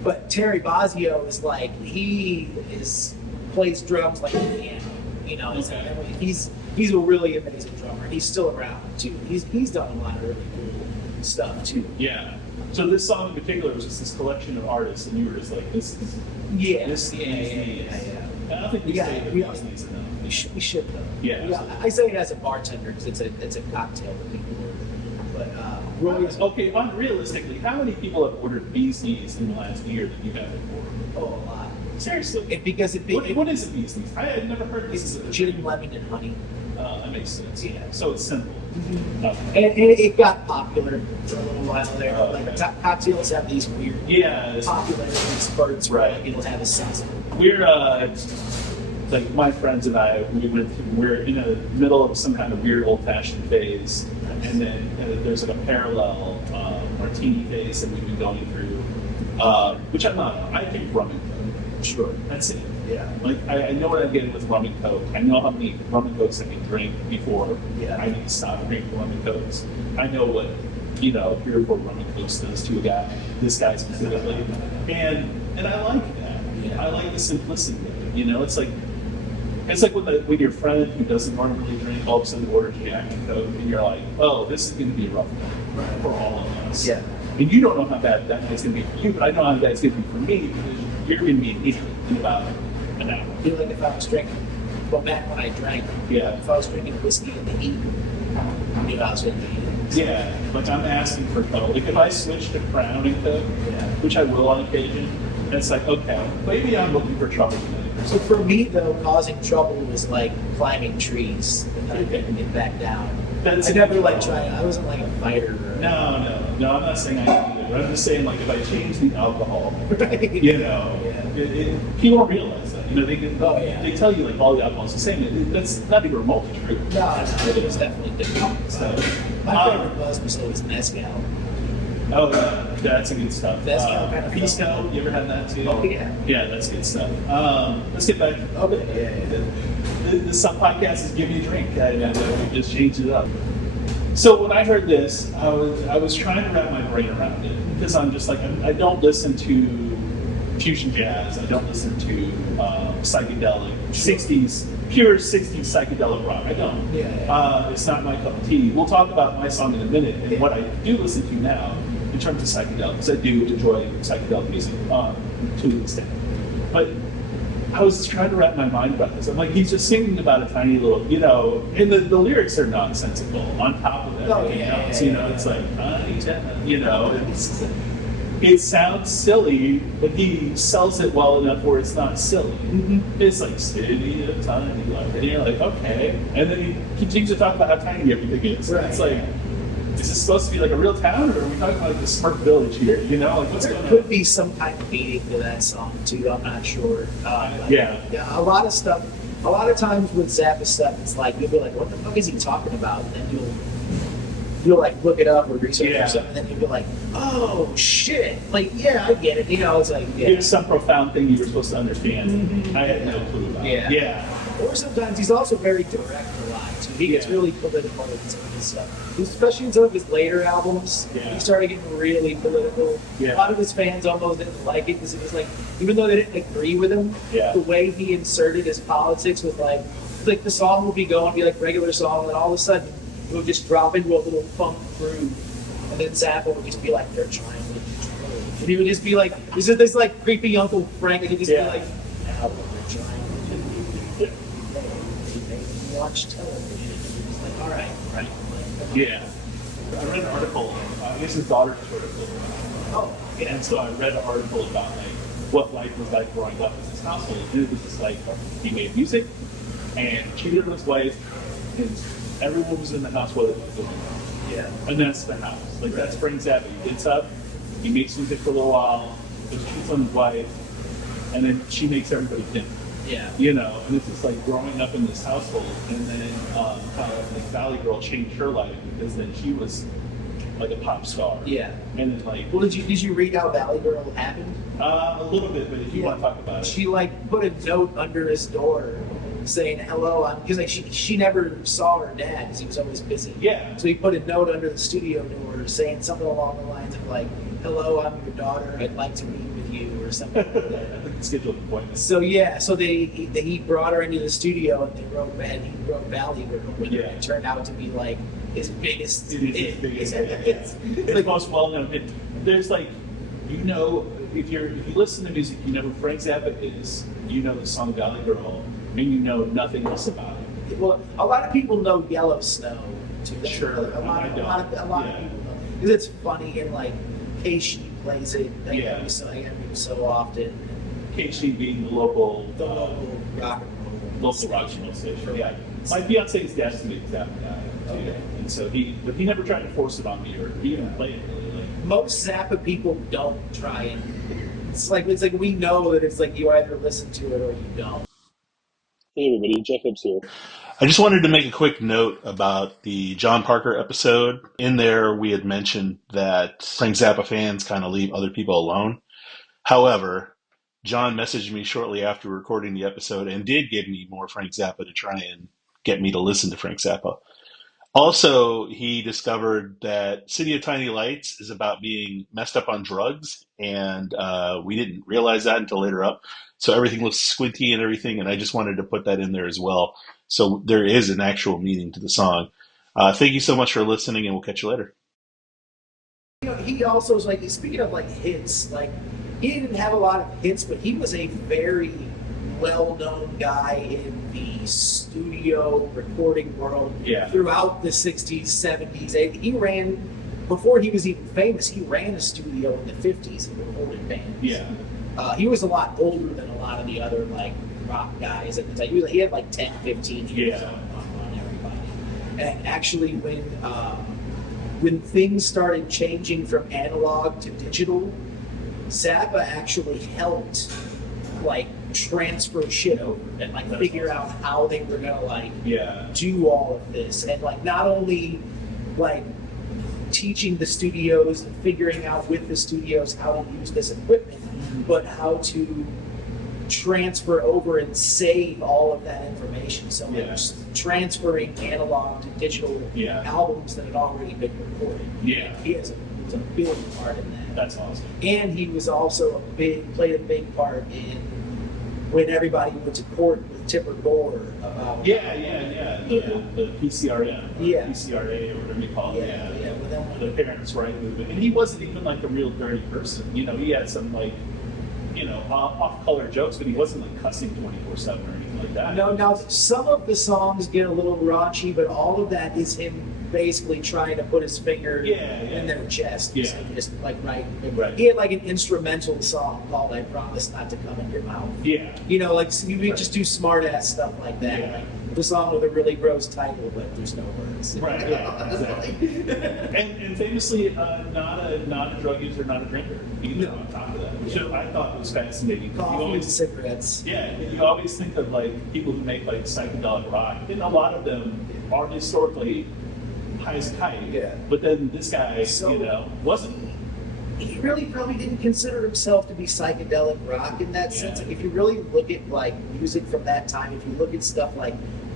But Terry Bozzio is like plays drums like a piano. Okay. He's a really amazing drummer. He's still around too. He's done a lot of really cool stuff too. Yeah. So this song in particular was just this collection of artists, and you were just like, this is. Yeah. This Yeah. I don't think we say that we these enough. We should though. Yeah. I say it as a bartender because it's a cocktail that people order. But Okay, unrealistically, how many people have ordered Bees Knees in the last year that you haven't ordered? a lot. Seriously? Because What is a Bees Knees? I had never heard this. It's gin, lemon, and honey. That makes sense. Yeah. So it's simple. And it got popular for a little while there. Oh, Like okay. cocktails have these weird popularity spurts where Right. it'll have a sense. We're like my friends and I, we're in the middle of some kind of weird old-fashioned phase, and then there's like a parallel martini phase that we've been going through, which I'm not on. I think rum and coke. Sure, that's it. Yeah. Like I know what I'm getting with rum and coke. I know how many rum and cokes I can drink before I need to stop drinking rum and cokes. I know what 3 or 4 rum and cokes does to a guy. This guy specifically, and I like that. Yeah. I like the simplicity of it. It's like when your friend who doesn't normally drink all of a sudden orders Jack and Coke, and you're like, oh, this is going to be a rough night for all of us. Yeah. And you don't know how bad that night's going to be for you, but I know how bad it's going to be for me because you're going to be an idiot in about an hour. I feel like if I was drinking, back when I drank, Yeah. if I was drinking whiskey in the heat, I knew I was going to be eating. Yeah, like I'm asking for Coke. Like if I switch to Crown and Coke, which I will on occasion, it's like, okay, maybe I'm looking for trouble tonight. So for me, though, causing trouble was like climbing trees and then I couldn't get back down. I never I wasn't like a fighter. No, I'm not saying I can do it. I'm just saying, like, if I change the alcohol, Right. people don't realize that. They can, they tell you, like, all the alcohol is the same. That's not even remotely true. No, it was definitely different. So, my favorite was always mezcal. Oh, yeah, that's a good stuff. Mezcal kind of Pisco, you ever had that too? Oh, yeah. Yeah, that's good stuff. Let's get back. Okay. The sub podcast is Give Me a Drink. We just changed it up. So when I heard this, I was trying to wrap my brain around it because I'm just like I don't listen to fusion jazz. I don't listen to psychedelic pure '60s psychedelic rock. I don't. It's not my cup of tea. We'll talk about my song in a minute and what I do listen to now in terms of psychedelic, because I do enjoy psychedelic music to an extent. But I was just trying to wrap my mind about this. I'm like, he's just singing about a tiny little, and the lyrics are nonsensical on top of everything else. It's like, it sounds silly, but he sells it well enough where it's not silly. Mm-hmm. It's like, city of tiny life. And you're like, okay. And then he continues to talk about how tiny everything is. Right. It's like, is this supposed to be like a real town, or are we talking about like the Smurf Village here? What's going on? There could be some kind of meaning to that song too. I'm not sure. A lot of times with Zappa stuff, it's like you'll be like, "What the fuck is he talking about?" And then you'll like look it up or research or something, and then you'll be like, "Oh shit!" Like, yeah, I get it. It's like it's some profound thing you were supposed to understand. Mm-hmm. I had no clue about. Yeah. Or sometimes he's also very direct a lot too. He gets really political with some of his stuff, especially in some of his later albums. He started getting really political. A lot of his fans almost didn't like it because it was like, even though they didn't agree with him, the way he inserted his politics was like the song would be going, be like regular song, and then all of a sudden it would just drop into a little funk groove, and then Zappa would just be like, they're trying to control And he would just be like, this like creepy Uncle Frank, and he'd just be like, now what we're trying to do, they watch television. And he was like, all right. Yeah. I read an article, this is daughter's article. Oh, yeah. And so I read an article about like what life was like growing up in his household. And it was just like he made music and cheated on his wife, and everyone was in the house while he was doing it. Yeah. And that's the house. Like that's Frank Zappa. He gets up, he makes music for a little while, he cheats on his wife, and then she makes everybody dinner. Yeah. You know, and it's just like growing up in this household, and then how like Valley Girl changed her life because then she was like a pop star. Yeah. And then like, Well, did you read how Valley Girl happened? a little bit, but if you want to talk about it, She like put a note under his door saying hello, because like she never saw her dad because he was always busy. yeah, So he put a note under the studio door saying something along the lines of like, "Hello, I'm your daughter. I'd like to meet with you," or something like that. scheduled appointments. So yeah, so he brought her into the studio and he wrote Valley Girl with her. Yeah. And it turned out to be like his biggest It is his hit. biggest It's It's like, most well known. There's like, you know, if you listen to music, you know who Frank Zappa is. You know the song Valley Girl, and you know nothing else about it. well, a lot of people know Yellow Snow too. That's Sure, a lot I of don't. people know because it's funny and like Casey plays it like, Yeah. every so often. KC being the local The local rock and roll local rock station. Yeah, my fiance's dad's a big Zappa guy too, Okay. and so he never tried to force it on me or even play it really. Like, Most Zappa people don't try it. It's like we know that it's like you either listen to it or you don't. Hey everybody, Jeff Hibbs here. I just wanted to make a quick note about the John Parker episode. In there, we had mentioned that Frank Zappa fans kind of leave other people alone. However, John messaged me shortly after recording the episode and did give me more Frank Zappa to try and get me to listen to Frank Zappa. Also, he discovered that City of Tiny Lights is about being messed up on drugs, and we didn't realize that until later up. So everything looks squinty and everything, and I just wanted to put that in there as well. So there is an actual meaning to the song. Thank you so much for listening, and we'll catch you later. You know, he also was like, speaking of like hits, like he didn't have a lot of hits, but he was a very well-known guy in the studio recording world Yeah. throughout the 60s, 70s. He ran, before he was even famous, he ran a studio in the 50s and recorded bands. yeah, He was a lot older than a lot of the other like rock guys at the time. He had like 10, 15 years Yeah. on everybody. And actually when things started changing from analog to digital, Zappa actually helped like transfer shit over and like That's figure awesome. out how they were gonna like yeah, do all of this, and like not only like teaching the studios and figuring out with the studios how to use this equipment, but how to transfer over and save all of that information. So like Yeah. transferring analog to digital Yeah. albums that had already been recorded. Yeah. He was a big part in that. that's awesome. And he was also played a big part in when everybody went to court with Tipper Gore about Yeah. The PCRM, or Yeah. PCRA, or whatever you call it. yeah, with them. The parents' right movement, and he wasn't even like a real dirty person. You know, he had some like, you know, off-color jokes, but he wasn't like cussing 24/7 or anything like that. No, now some of the songs get a little raunchy, but all of that is him basically trying to put his finger in their chest. Yeah. And just like right. Right. He had like an instrumental song called "I Promise Not to Come in Your Mouth." Yeah. You know, like you could just do smart ass stuff like that. Yeah. Like the song with a really gross title, but there's no words. Right. Yeah. Exactly. and famously, not a drug user, not a drinker. Either No. on top of that, which I thought was fascinating. You Coffee and always, cigarettes. yeah, you always think of like people who make like psychedelic rock, and a lot of them are historically high as a kite. Yeah. But then this guy, So- you know, wasn't. He really probably didn't consider himself to be psychedelic rock in that sense. Yeah. Like, if you really look at like music from that time, if you look at stuff like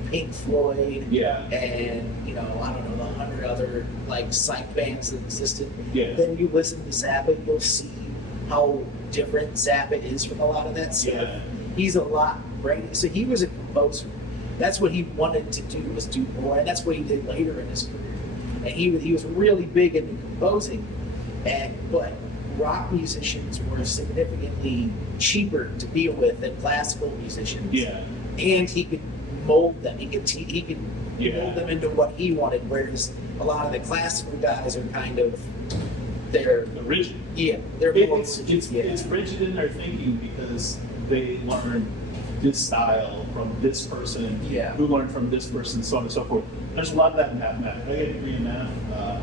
Pink Floyd Yeah. and you know, I don't know, the 100 other like psych bands that existed, Yeah. then you listen to Zappa, you'll see how different Zappa is from a lot of that stuff. Yeah. He's a lot brainy. So he was a composer. That's what he wanted to do, was do more, and that's what he did later in his career. And he was really big into composing. But rock musicians were significantly cheaper to deal with than classical musicians. Yeah. And he could mold them. He could Yeah. mold them into what he wanted. Whereas a lot of the classical guys are kind of they're Rigid. they're more It's rigid in their thinking because they learned this style from this person, who learned from this person, so on and so forth. There's a lot of that in mathematics. I get a degree in math,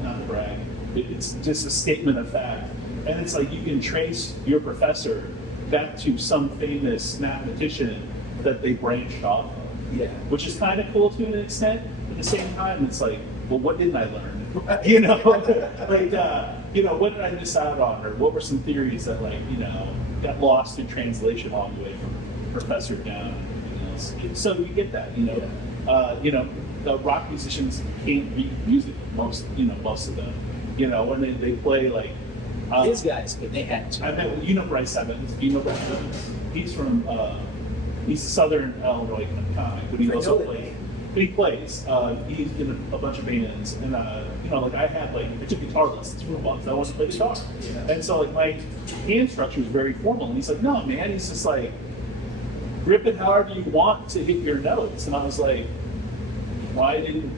not to brag. It's just a statement of fact. And it's like you can trace your professor back to some famous mathematician that they branched off of. Yeah. Which is kind of cool to an extent. But at the same time, it's like, well, what didn't I learn? You know, what did I miss out on? Or what were some theories that, got lost in translation all the way from professor down and everything else? So you get that, the rock musicians can't read music, most of them. When they play these guys, but they had to. I met, Bryce Evans. Do you know Bryce Evans? He's from, he's a Southern Illinois comic, but he also plays. But he plays. He's in a bunch of bands, and I took guitar lessons for a month. I wanted to play guitar, and so my hand structure was very formal. And he's like, "No, man." He's just like, "Grip it however you want to hit your notes." And I was like, why did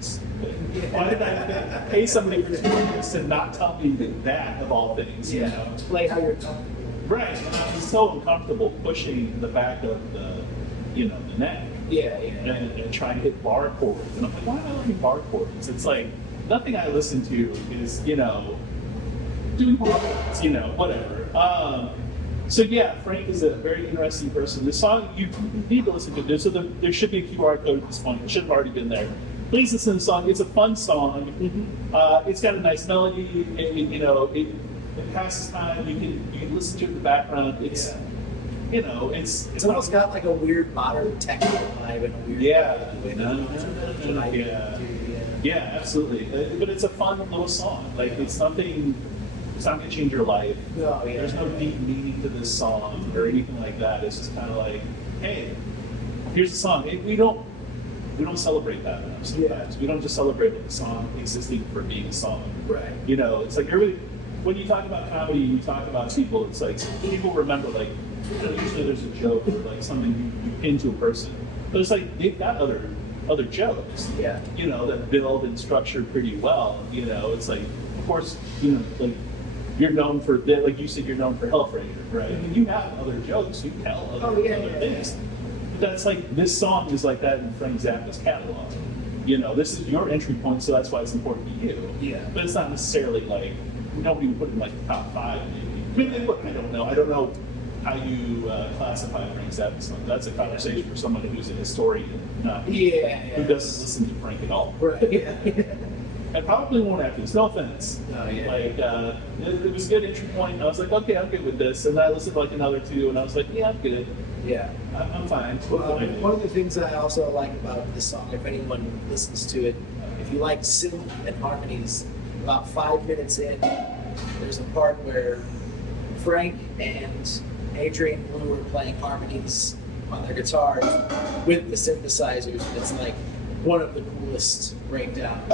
I pay somebody for 2 minutes to not tell me that of all things? To play how you're comfortable. Right. And I was so uncomfortable pushing the back of the neck. And trying to hit bar chords. And I'm like, why am I learning bar chords? It's like nothing I listen to is, doing bar chords, whatever. So yeah, Frank is a very interesting person. The song, you need to listen to this. So there should be a QR code at this point. It should have already been there. Please listen to the song. It's a fun song. It's got a nice melody. It passes time. You can listen to it in the background. It's it's almost got like a weird modern techno vibe and a weird yeah, absolutely. But it's a fun little song. It's nothing. It's not going to change your life. There's no deep meaning to this song or anything like that. It's just kind of like, hey, here's the song. We don't celebrate that enough sometimes. We don't just celebrate the song existing for being a song. Right. It's like when you talk about comedy, you talk about people. It's like people remember usually there's a joke or something you pin to a person, but it's like they've got other jokes. That build and structure pretty well. It's like, of course, you're known for like you said, you're known for Health Ranger, right? I mean, you have other jokes, you tell other things. But that's this song is like that in Frank Zappa's catalog. This is your entry point, so that's why it's important to you. But it's not necessarily nobody would put it in the top 5 maybe. I mean, look, I don't know how you classify Frank Zappa song. That's a conversation for someone who's a historian, not who doesn't listen to Frank at all. Right. I probably won't after this. No offense. It was a good entry point. I was like, okay, I'm good with this. And I listened to another 2, and I was like, yeah, I'm good. I'm fine. One of the things that I also like about this song, if anyone listens to it, if you like synth and harmonies, about 5 minutes in, there's a part where Frank and Adrian Blue are playing harmonies on their guitars with the synthesizers. It's one of the coolest breakdowns.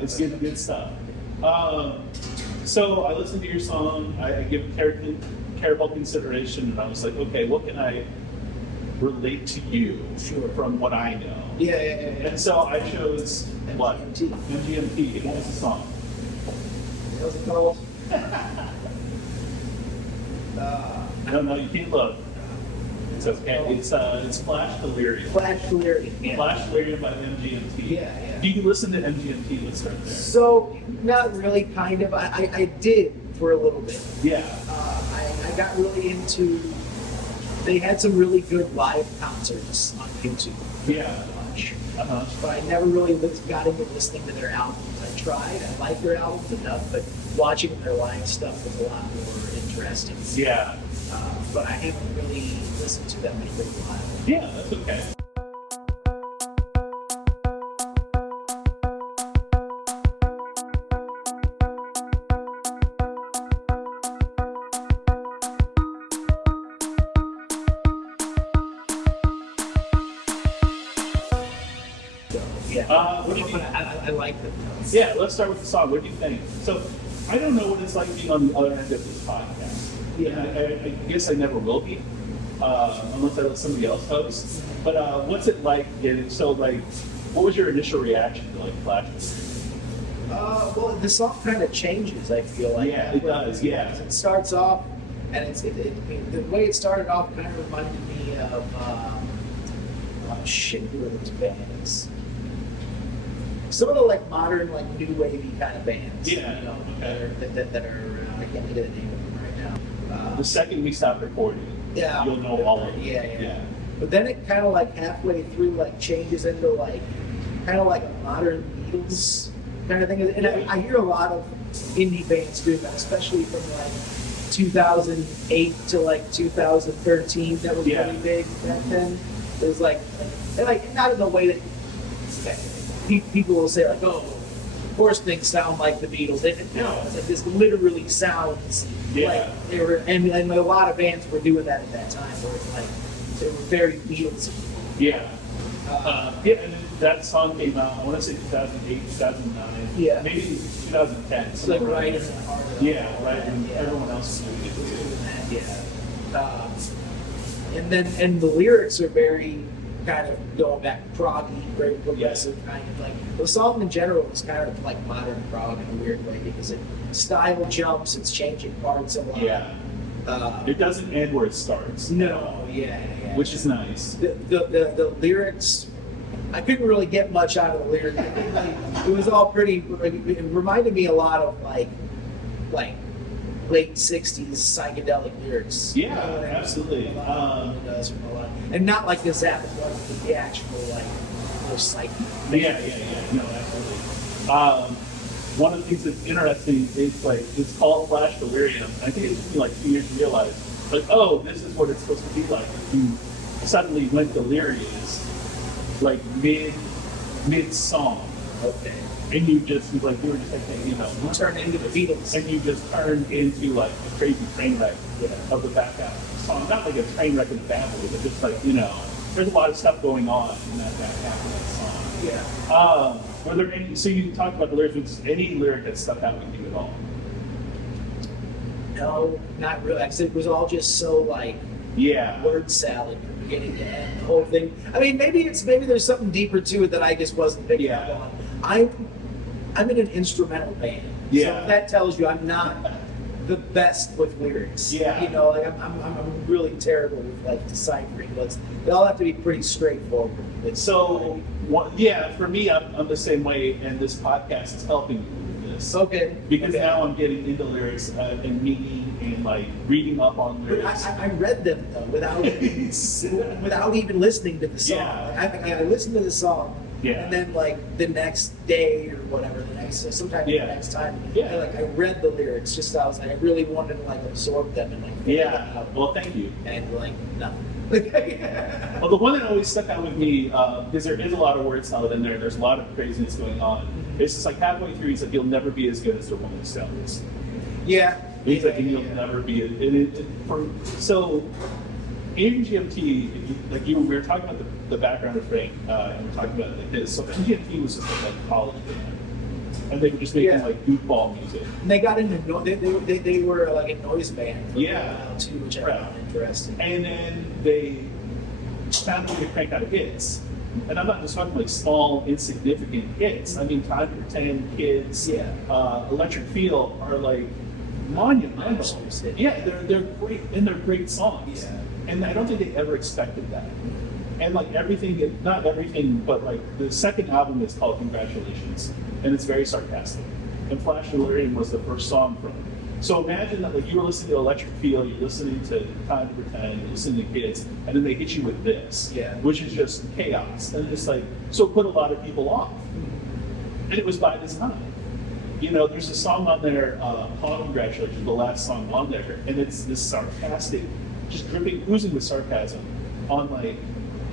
It's good stuff. So I listened to your song. I give it careful consideration, and I was like, okay, what can I relate to you from what I know? And so I chose what? MGMT. What was the song? What was it called? I don't know. You can't look. It's okay. It's Flash Delirium. Flash Delirium. Flash Delirium by MGMT. Do you listen to MGMT? Let's start there. So, not really, kind of. I did for a little bit. I got really into. They had some really good live concerts on YouTube. But I never really got into listening to their albums. I tried. I liked their albums enough, but watching their live stuff was a lot more interesting. But I haven't really listened to them in a big while. Yeah, that's okay. What do you think? I like them. Yeah, let's start with the song. What do you think? So, I don't know what it's like being on the other end of this podcast. Yeah. And I guess I never will be, unless I let somebody else host. But what's it like getting, so like, what was your initial reaction to like Flash? Well, the song kind of changes, I feel like. Yeah, it does, yeah. It starts off, and the way it started off kind of reminded me of, who are those bands? Some of the like modern, like new wavy kind of bands. Yeah, You know, okay. that are, I can't think of the name of them right now. The second we stop recording, Yeah. you'll know all of them. Yeah. But then it kind of like halfway through like changes into like kind of like a modern Beatles kind of thing. And I hear a lot of indie bands doing that, especially from like 2008 to like 2013. That was Yeah. really big back then. It was like not in the way that people will say like, oh, of course things sound like the Beatles. No, it's like this literally sounds Yeah. like they were, and a lot of bands were doing that at that time, where it's like they were very Beatles. Yeah. Yeah, and then that song came out, I want to say 2008, 2009. Yeah. Maybe 2010. It's like right in the heart of Yeah, right. And Yeah. everyone else is doing it too. Yeah. And the lyrics are very kind of going back proggy, very progressive kind of like. The song in general is kind of like modern prog in a weird way because it style jumps, it's changing parts a lot. Yeah. It doesn't end where it starts. No, yeah. Which is nice. The lyrics, I couldn't really get much out of the lyrics. I think it was all pretty. It reminded me a lot of like late '60s psychedelic lyrics. Yeah, You know what I mean? absolutely. A lot it does from a lot, and not like the Zappa one, but the actual like more psych. Yeah. No, absolutely. One of the things that's interesting is like it's called Flash Delirium. I think it took me like 2 years to realize, like, oh, this is what it's supposed to be like. You suddenly went delirious, like mid song, Okay. and you were just like, you know, Turn into the Beatles. and you just turned into like a crazy train wreck of the back half of the song. Not like a train wreck in the family, but just like, you know, there's a lot of stuff going on in that back half of that song. Yeah. Were there any, so you talked about the lyrics, was any lyric that stuck out with you at all? No, not really. I said it was all just so like Yeah. word salad from beginning to end. The whole thing. I mean, maybe there's something deeper to it that I just wasn't picking up Yeah. on. I'm in an instrumental band. Yeah. So that tells you I'm not the best with lyrics. Yeah. You know, like I'm really terrible with like deciphering what's. They all have to be pretty straightforward. So, yeah, for me, I'm the same way, and this podcast is helping me with this. Okay. Because Okay. now I'm getting into lyrics and meaning and like reading up on But lyrics. I read them though without even listening to the song. Yeah. Like, I listened to the song, Yeah. and then like the next day or whatever, sometime Yeah. the next time, Yeah. I read the lyrics. Just I was like, I really wanted to like absorb them and like figure them Yeah. out. Well, thank you. And like nothing. Well, the one that always stuck out with me, because there is a lot of word salad in there, there's a lot of craziness going on. It's just like halfway through, he's like, "You'll never be as good as the Rolling Stones." Yeah. He's like, "And you'll never be." So, MGMT, we were talking about the background of Frank, and we are talking about like this. So MGMT was just like a college band, and they were just making Yeah. like goofball music. And they got into they were like a noise band for Yeah. a while too, which I Right. found interesting. And then they found a way to crank out hits. And I'm not just talking like small, insignificant hits. I mean, Time for 10, Kids, Yeah. Electric Feel are like monumental. Monsters, yeah. Yeah, they're great, and they're great songs. Yeah. And I don't think they ever expected that. And like everything, not everything, but like the second album is called Congratulations, and it's very sarcastic. And Flash Delirium was the first song from it. So imagine that like you were listening to Electric Feel, you're listening to Time to Pretend, you're listening to Kids, and then they hit you with this, Yeah. which is just chaos. And it's like, so it put a lot of people off. And it was by design. You know, there's a song on there, called Congratulations, the last song on there, and it's this sarcastic, just dripping, oozing with sarcasm on like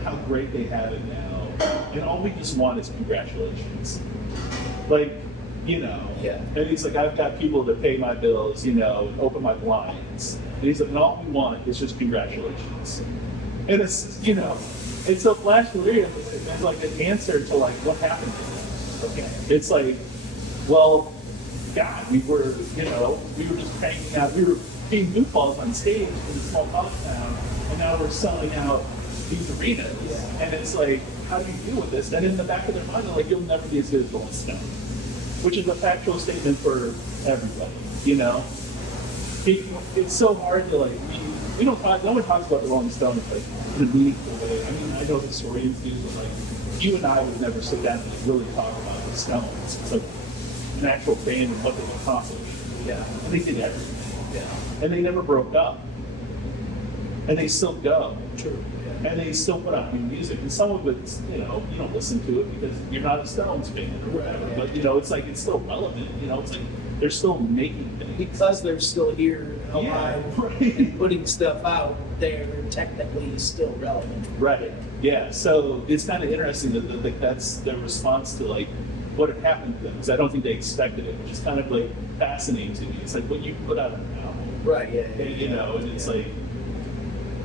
how great they have it now. And all we just want is congratulations. Like, you know. Yeah. And he's like, I've got people to pay my bills, you know, and open my blinds. And he's like, and all we want is just congratulations. And it's, you know, and so Flash Delirium is like an answer to like what happened to them. Okay. It's like, well, God, we were just cranking out, we were being goofballs on stage in a small college town, and now we're selling out these arenas. Yeah. And it's like, how do you deal with this? And in the back of their mind, they're like, you'll never be as good as Rolling Stone, which is a factual statement for everybody, you know? It's so hard to like, no one talks about the Rolling Stones like in a meaningful way. I mean, I know historians do, but like, you and I would never sit down and like, really talk about the Stones. It's like an actual band and what they've accomplished. Yeah. And they did everything. Yeah. And they never broke up. And they still go. True. Yeah. And they still put out new music. And some of it's, you don't listen to it because you're not a Stones fan or whatever. Right. But, it's like, it's still relevant. It's like, they're still making things. Because they're still here alive right. and putting stuff out, they're technically still relevant. Right. Yeah. So it's kind of interesting that that's their response to like what had happened to them, because I don't think they expected it, which is kind of like fascinating to me. It's like when you put out an album, Right. Yeah. and, and it's like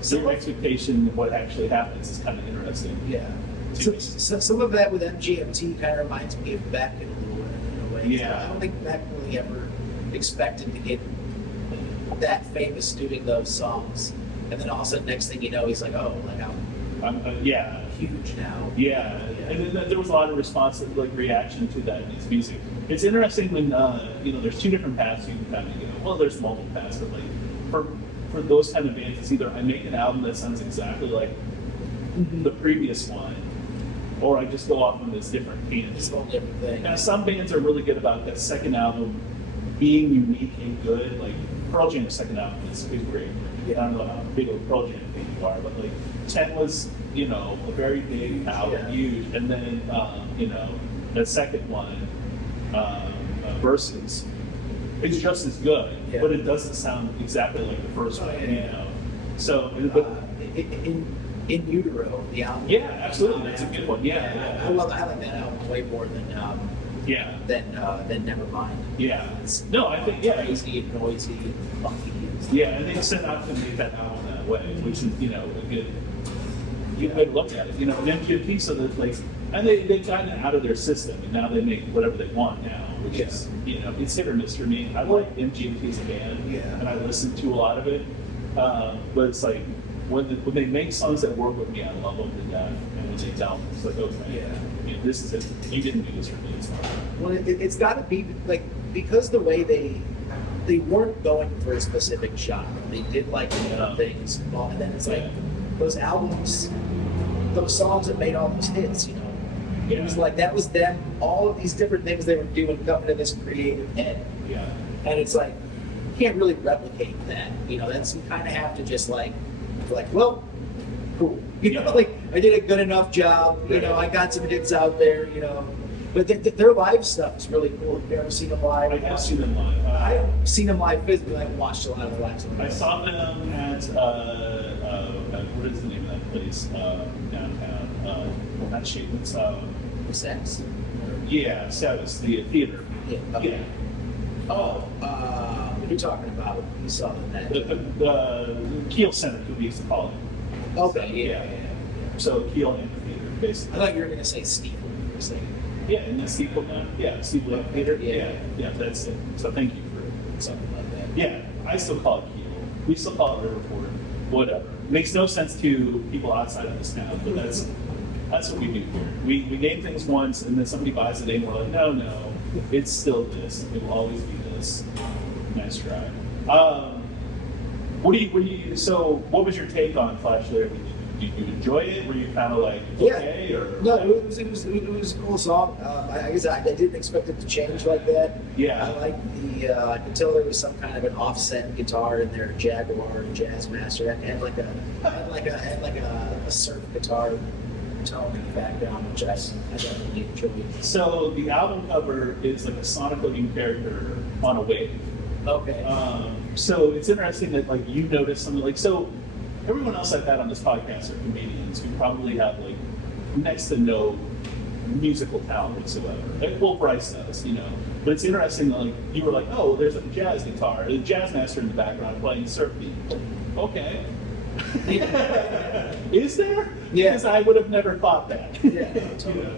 your expectation of what actually happens is kind of interesting. Yeah. So some of that with MGMT kind of reminds me of Beck in a way. Yeah. I don't think Beck really ever expected to get that famous doing those songs, and then all of a sudden, next thing you know, he's like, "Oh, like I'm yeah. huge now." Yeah, and then there was a lot of response, like reaction to that in his music. It's interesting when there's two different paths you can kind of well, there's multiple paths, but like for those kind of bands, it's either I make an album that sounds exactly like the previous one, or I just go off on this different tangent. It's a whole different thing. Now, some bands are really good about that second album being unique and good. Like Pearl Jam's second album is great. I don't know how big of a Pearl Jam fan you are, but like 10 was, a very big album, huge, and then the second one, Versus, is just as good, but it doesn't sound exactly like the first one. So, but in Utero, the album. Yeah, absolutely, that's a good one. Yeah. I like that album way more than Nevermind. Yeah. It's I think crazy and noisy and funky. Yeah, and they set out to make that album that way, which is a good way to look at it. And MGMT, so that like, and they've gotten it out of their system, and now they make whatever they want now, which is it's hit or miss for me. I like MGMT as a band, and I listen to a lot of it, but it's like when they make songs that work with me, I love them to death, and when they don't, it's like okay, this is it. You didn't do this for me. It's fine. Well, it's got to be like because the way they weren't going for a specific genre. They did like things, and then it's like those albums, those songs that made all those hits. It was like that was them. All of these different things they were doing coming to this creative head. Yeah. And it's like you can't really replicate that. That's you kind of have to just like, well, cool. Like I did a good enough job. I got some hits out there. But their live stuff is really cool. Have you ever seen them live? I have seen them live. I haven't seen them live physically. I've watched a lot of live stuff. I saw them at what is the name of that place downtown? Not Shapeman's. Sex? Yeah, Sevis, the theater. Yeah. Oh, what are you talking about? You saw them at the Kiel Center, who we used to call it. Okay, yeah. So Kiel Amphitheater, basically. I thought you were going to say Steeple for a second. Yeah, and then Steeple now. Yeah, Steeple Amphitheater. Yeah, that's it. So thank you for something like that. Yeah, I still call it Kiel. We still call it Riverport. Whatever. Makes no sense to people outside of this town, but that's what we do here. We name things once, and then somebody buys the name. We're like, no, it's still this. It will always be this. Nice try. What was your take on Flash there? Did you enjoy it? Were you kind of like okay? Or no, it was a cool song. I guess I didn't expect it to change like that. Yeah, I like I could tell there was some kind of an offset guitar in there, Jaguar and Jazzmaster. It had like a surf guitar tone in the background, which I definitely enjoyed. So the album cover is like a Sonic-looking character on a wave. Okay. So it's interesting that like you noticed something like so. Everyone else I've had on this podcast are comedians who probably have like next to no musical talent whatsoever. Like, well, Bryce does, But it's interesting that like you were like, oh, there's a jazz guitar, a jazz master in the background playing surf beat. Okay. Is there? Yeah. Because I would have never thought that. Yeah. Totally.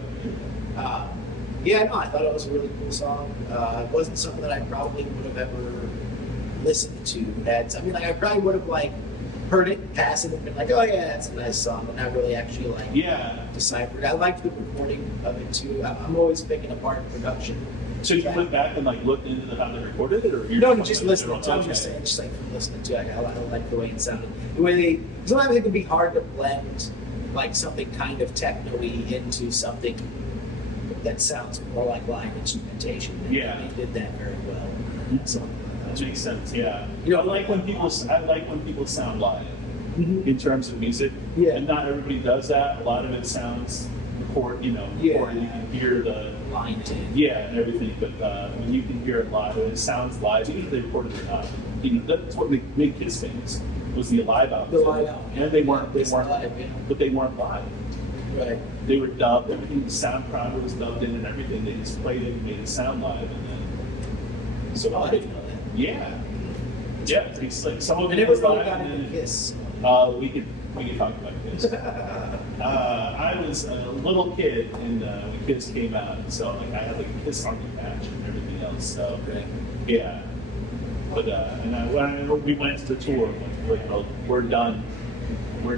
Yeah, no, I thought it was a really cool song. It wasn't something that I probably would have ever listened to. I probably would have like heard it, passed it, and been like, oh yeah, that's a nice song, but not really actually like deciphered. I liked the recording of it too. I'm always picking apart production. So you went back and like looked into how they recorded it, or no, just listening to it. I'm just saying, just like from listening to it, I like the way it sounded. The way sometimes it can be hard to blend like something kind of techno-y into something that sounds more like live instrumentation. And they did that very well. So that makes sense. Yeah, you know, I like when people sound live in terms of music. Yeah, and not everybody does that. A lot of it sounds recorded, or you can hear the line in. Yeah, and everything. But when you can hear it live, it sounds live. Even if they recorded it not. That's what made Kiss famous. Was the live album. The live album. And they weren't live, but they weren't live. Right. They were dubbed. Everything, the sound crowd was dubbed in and everything. They just played it and made it sound live, and then I didn't know that. Yeah. It's like some of I it never was really live. got into Kiss. We could talk about Kiss. I was a little kid and when Kiss came out, and so like I had like a Kiss Army patch and everything else. So yeah. But when we went to the tour, like, we're done. I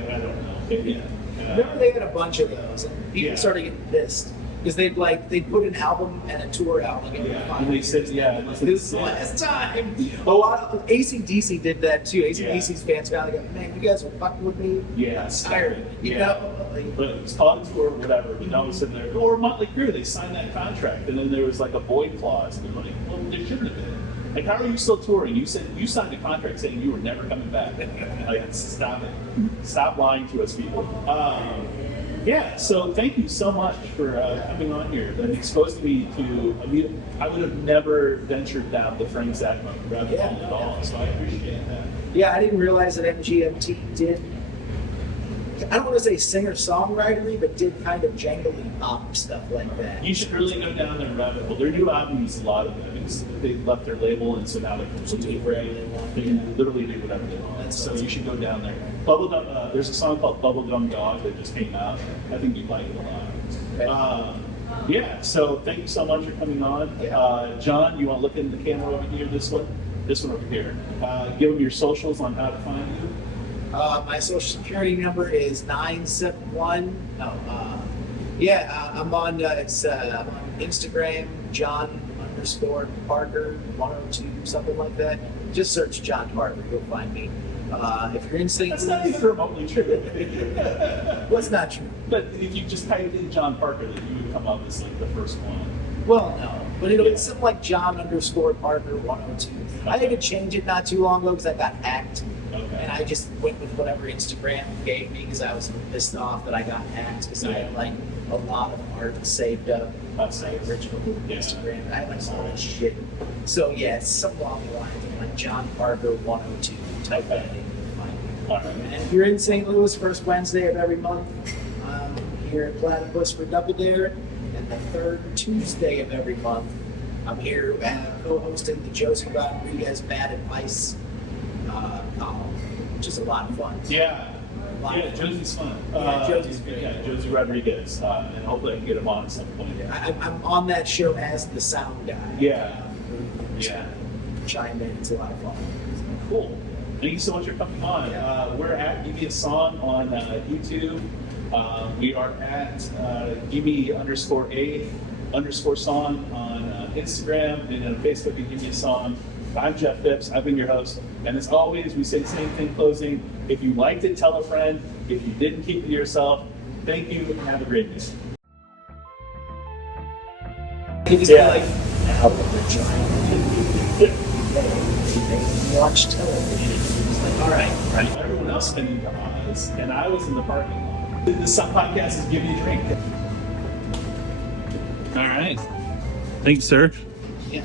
don't know. Remember they had a bunch of those, and people started getting pissed because they'd put an album and a tour out like every 5 and they years. said, This is the last time. A lot of AC/DC did that too. AC/DC's fans got like, man, you guys are fucking with me. Yeah, I'm tired of it. You know? But it was called a tour, whatever. But now we're sitting there, or Motley Crue, they signed that contract, and then there was like a void clause, and they're like, well, there shouldn't have been. Like, how are you still touring? You said you signed a contract saying you were never coming back. Like, stop it. Stop lying to us, people. So thank you so much for coming on here. That exposed me to. I would have never ventured down the Frank Zappa rabbit hole at all. So I appreciate that. Yeah, I didn't realize that MGMT did. I don't want to say singer-songwritery, but did kind of jangly pop stuff like that. You should really go down their rabbit hole. Their new album uses a lot of it. They left their label, and so now they can do whatever they want. They can literally do whatever they want. So you should go down there. Bubblegum. There's a song called Bubblegum Dog that just came out. I think you'd like it a lot. So thank you so much for coming on. John, you want to look in the camera over here? This one over here. Give them your socials on how to find you. My social security number is 971. I'm on. I'm on Instagram, John_Parker102, something like that. Just search John Parker, you'll find me. If you're in St. Louis, that's not even remotely true. What's not true? But if you just typed in John Parker, then you would come up as like the first one. Well, no, but it's something like John_Parker102. I had to change it not too long ago because I got hacked. And I just went with whatever Instagram gave me because I was pissed off that I got hacked because I had like a lot of art saved up on my original Instagram. I had like all that shit. So yeah, it's something along the lines of like John Parker 102. Type that in, you'll find me. And if you're in St. Louis, first Wednesday of every month, I'm here at Platypus for Double Dare, and the third Tuesday of every month, I'm here co-hosting the Josie Rodriguez Bad Advice column, which is a lot of fun. Josie's fun. Josie's great. Josie Rodriguez, and hopefully I can get him on at some point. I'm on that show as the sound guy. Chime in, it's a lot of fun. Cool. Thank you so much for coming on. We're at Gimme a Song on YouTube. We are at Gimme_a_song on Instagram, and on Facebook at Gimme a Song. I'm Jeff Phipps. I've been your host. And as always, we say the same thing closing. If you liked it, tell a friend. If you didn't, keep it to yourself. Thank you, and have a great day. Can you like, now that we're trying to watch television? It's like, all right. Everyone else been in the Oz, and I was in the parking lot. This podcast is Give Me a Drink. All right. Thank you, sir. Yeah.